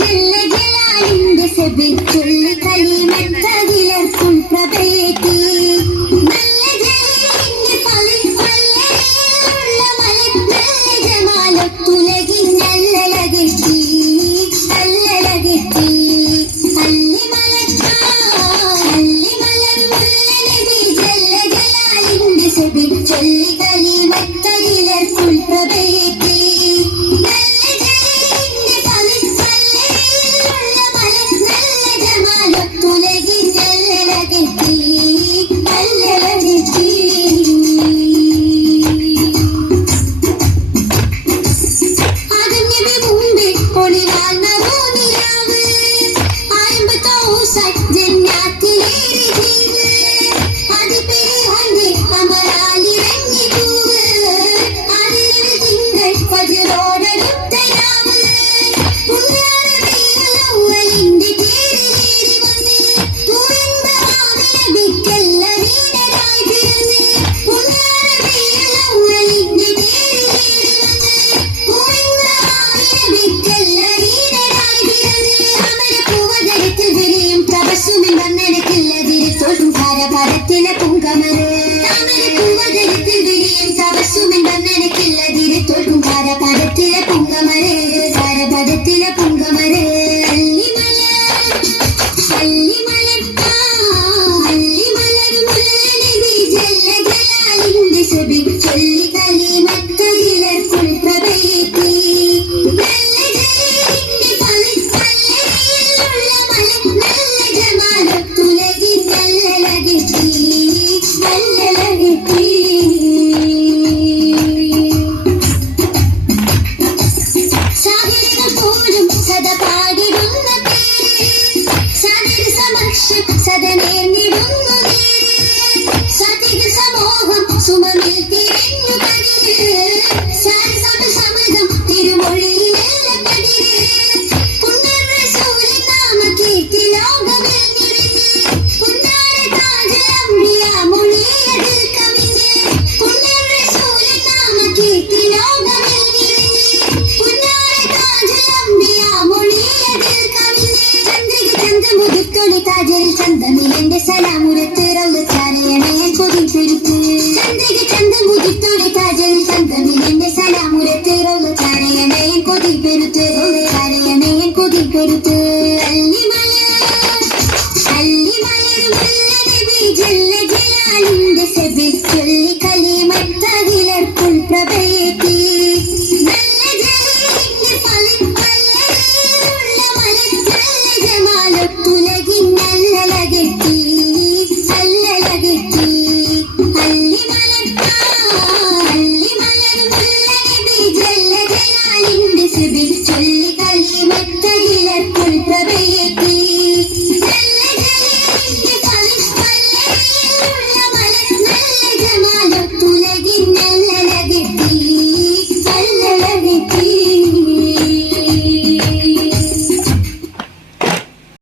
ജില്ലകളാലിന്റെ സെബിക്കുള്ള കളിമത്തതിലർക്കും പ്രഭയത്തിൽ താരപരത്തില കുങ്കമരേ സവസുമെന്താ നിനക്കില്ലതിരെ തോൽക്കും താരപരത്തില കുങ്കമരേ താരപരത്തില കുങ്കമരേ ചൊല്ലി മുതുത്തൊളി താജരിൽ ചന്തമിൽ എന്റെ സലാമുരത്ത് റൗലത്താരയണയാൻ ചോദ്യം ചുരുക്ക് ചന്തക ചന്തം മുതുത്തൊളി താജരിൽ ചന്തമിൽ എന്റെ സലാമുരത്ത് റൗലത്താരയണയൻ കൊതി പെരുത്ത് റൗലത്താരയണയൻ കൊതി പെരുത്ത് പ്രഭയത്തിൽ